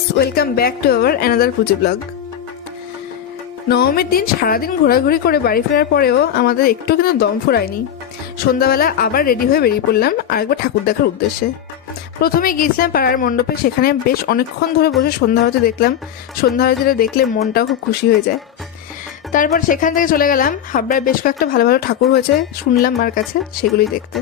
Friends, welcome back to our another Puja blog. নবমীর দিন সারাদিন ঘোরাঘুরি করে বাড়ি ফেরার পরেও আমাদের একটু কিন্তু দম ফুরায়নি। সন্ধ্যাবেলা আবার রেডি হয়ে বেরিয়ে পড়লাম আরেকবার ঠাকুর দেখার উদ্দেশ্যে। প্রথমে গিয়েছিলাম পাড়ার মণ্ডপে, সেখানে বেশ অনেকক্ষণ ধরে বসে সন্ধ্যা আরতি দেখলাম। সন্ধ্যা আরতিটা দেখলে মনটাও খুব খুশি হয়ে যায়। তারপর সেখান থেকে চলে গেলাম হাবড়ায়, বেশ কয়েকটা ভালো ভালো ঠাকুর হয়েছে শুনলাম মার কাছে, সেগুলোই দেখতে।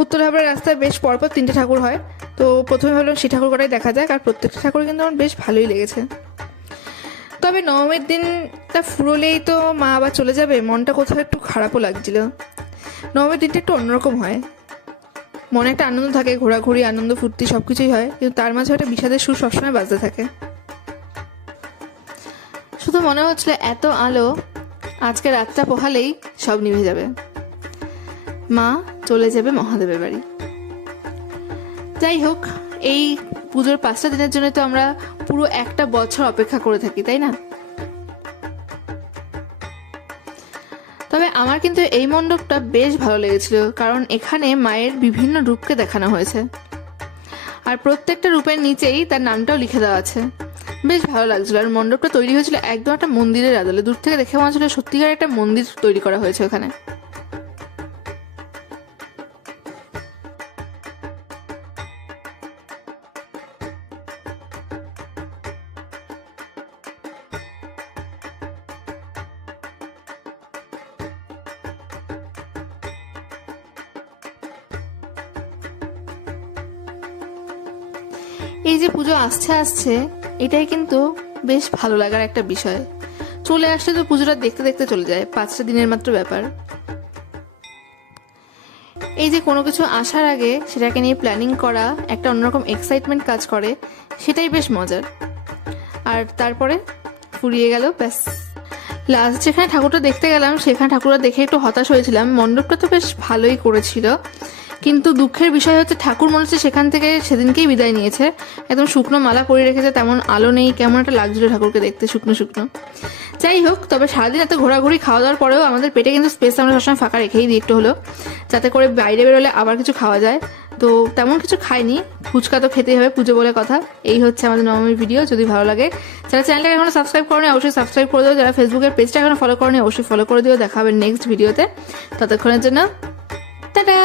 উত্তর হাবড়ার রাস্তায় বেশ পরপর 3টে ঠাকুর হয়, তো প্রথমে ভাবলাম সেই ঠাকুর কটাই দেখা যাক, আর প্রত্যেকটা ঠাকুর কিন্তু আমার বেশ ভালোই লেগেছে। তবে নবমীর দিনটা ফুরোলেই তো মা আবার চলে যাবে, মনটা কোথাও একটু খারাপও লাগছিল। নবমীর দিনটা একটু অন্যরকম হয়, মনে একটা আনন্দ থাকে, ঘোরাঘুরি, আনন্দ ফুর্তি সব কিছুই হয়, কিন্তু তার মাঝে একটা বিষাদের সুর সবসময় বাজতে থাকে। শুধু মনে হচ্ছিল এত আলো, আজকে রাতটা পোহালেই সব নিভে যাবে, মা চলে যাবে মহাদেবের বাড়ি। যাই হোক, এই পুজোর 5টা দিনের জন্য তো আমরা পুরো একটা বছর অপেক্ষা করে থাকি, তাই না? তবে আমার কিন্তু এই মণ্ডপটা বেশ ভালো লেগেছিল, কারণ এখানে মায়ের বিভিন্ন রূপকে দেখানো হয়েছে, আর প্রত্যেকটা রূপের নিচেই তার নামটাও লিখে দেওয়া আছে। বেশ ভালো লাগছিল। আর মণ্ডপটা তৈরি হয়েছিল একদম একটা মন্দিরের আদলে, দূর থেকে দেখে মনে হচ্ছিল সত্যিকার একটা মন্দির তৈরি করা হয়েছে ওখানে। এই যে পুজো আসছে আসছে, এটাই কিন্তু বেশ ভালো লাগার একটা বিষয়। চলে আসলে তো পুজোটা দেখতে দেখতে চলে যায়, 5টা দিনের মাত্র ব্যাপার। এই যে কোনো কিছু আসার আগে সেটাকে নিয়ে প্ল্যানিং করা, একটা অন্যরকম এক্সাইটমেন্ট কাজ করে, সেটাই বেশ মজার। আর তারপরে ফুরিয়ে গেল, ব্যাস। লাস্ট যেখানে ঠাকুরটা দেখতে গেলাম সেখানে ঠাকুরটা দেখে একটু হতাশ হয়েছিলাম। মণ্ডপটা তো বেশ ভালোই করেছিল, কিন্তু দুঃখের বিষয় হচ্ছে ঠাকুর মনে হচ্ছে সেখান থেকে সেদিনকেই বিদায় নিয়েছে। একদম শুকনো মালা পরিয়ে রেখেছে, তেমন আলো নেই, কেমন একটা লাগছিল ঠাকুরকে দেখতে, শুকনো শুকনো। যাই হোক, তবে সারাদিন এত ঘোরাঘুরি খাওয়া দাওয়ার পরেও আমাদের পেটে কিন্তু স্পেস আমরা সবসময় ফাঁকা রেখেই দিই একটু হলো, যাতে করে বাইরে বেরোলে আবার কিছু খাওয়া যায়। তো তেমন কিছু খাইনি, ফুচকা তো খেতেই হবে, পুজো বলে কথা। এই হচ্ছে আমাদের নবমীর ভিডিও। যদি ভালো লাগে, যারা চ্যানেলটাকে এখনো সাবস্ক্রাইব করেনি অবশ্যই সাবস্ক্রাইব করে দিও, যারা ফেসবুকের পেজটা এখনো ফলো করেনি অবশ্যই ফলো করে দিও। দেখা হবে নেক্সট ভিডিওতে, ততক্ষণের জন্য টাটা।